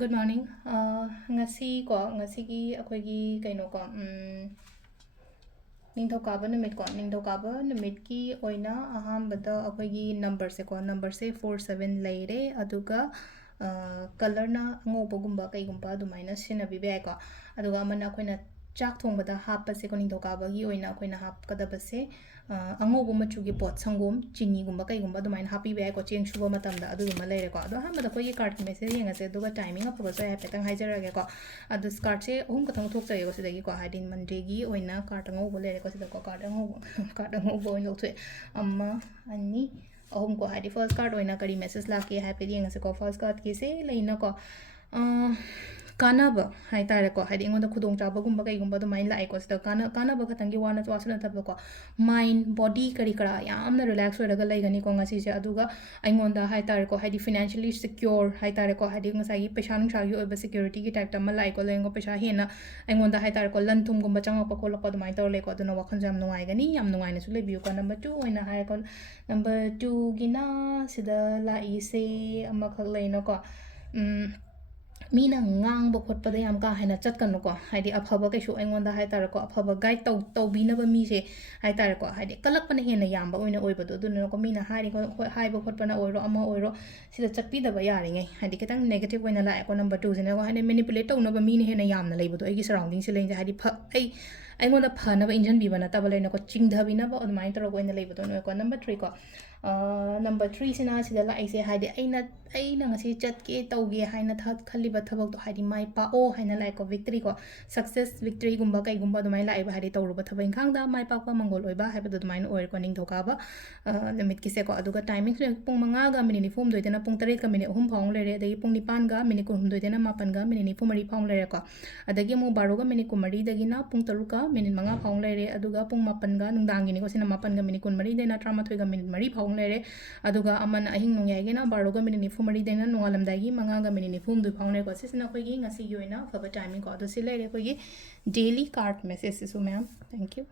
Good morning. Ngasigi akhoi kaino ko ningthokaba numit ki oina ahambada akhoi number se 47 leire aduga color na ngobagumba kaigumba adumaina sinabibe ko aduga amana akhoi chak thongbada happa se ko ningthokaba gi oina akhoi hapkadaba se angobu machugi pot sangom chini gumba kaigumba adumaina happy be ko cheng shuba matamda aduguma leire ko adu hamada akhoi card ki message yengase aduga timing apaba so hapetang haijarage ko adu card se ohum kathang thokjage ko sidagi ko hadin monday gi oina card angobu leire ko sidako card angobu oina lothe amma ani ahum ko hadi first card oina kari message lake happy yengase ko first card ki se leina ko kanaba hai tare ko hadi ngonda khudong chaba gumba kai gumba do main lai ko sta kanaba khatangi wana wasuna thaba ko mind body kari kara yamna relax horaga laigani ko ngasi se aduga aingonda hai tare ko hadi financially secure hai tare ko hadi ngasai paisa nung sagi oba security ki type tamma lai ko lengo paisa hena aingonda hai tare ko lan thum gumba changa pa ko do mai tor le ko aduna wakhan jam nungai gani yam nungai na su le biu ko number 2 oina hai ko number 2 gina sida lai se amma khak leina ko Meena ngang ba khot pada yam ka haina chat kan ko haidi aphaba kai shu aingonda hai tar ko aphaba guide tau binaba mi se hai tar ko haidi kalak pana hena yamba oina oiba do dun ko mina hairi ko hai ba khot pana oiro ama oiro sida chatpi daba yari ngai haidi ketang negative oina la ko number 2 sine ko haidi manipulate tau na ba mi ne hena yamna leibo do agi surrounding se lein haidi pha ai aingonda phana ba injan bi bana tabale na ko chingdhabi na ba odmai tar ko oina leibo do no ko number 3 ko number 3 sina sida la aise haidi aina ngasi chat ke tauge haina that khaliba thabak to haidi mai pa o haina lai ko victory ko success victory gumba kai gumba do mai lai ba haidi tawruba thabai khang da mai pa pa mangol oi ba haiba do mai oir ko ning thoka ba limit ki se ko aduga timing pung manga ga minute ni form doidena pung 3 ka minute 3 phang lere adagi pung 9 ga minute 3 doidena 9 ga minute 4 phang lere ko adagi mu 12 ga minute 3 dagi na pung 3 ka minute 5 phang lere aduga pung 9 ga nungdang gi ni ko sina 9 ga minute 3 dena 13 ga minute 3 phang lere aduga aman ahing nung yai na 12 ga minute 4 dena nungalamdagi 5 ga minute 4 phang lere ko sisina khoi gi ngasi gi oina faba timing ko adu silere khoi gi daily card message su ma'am thank you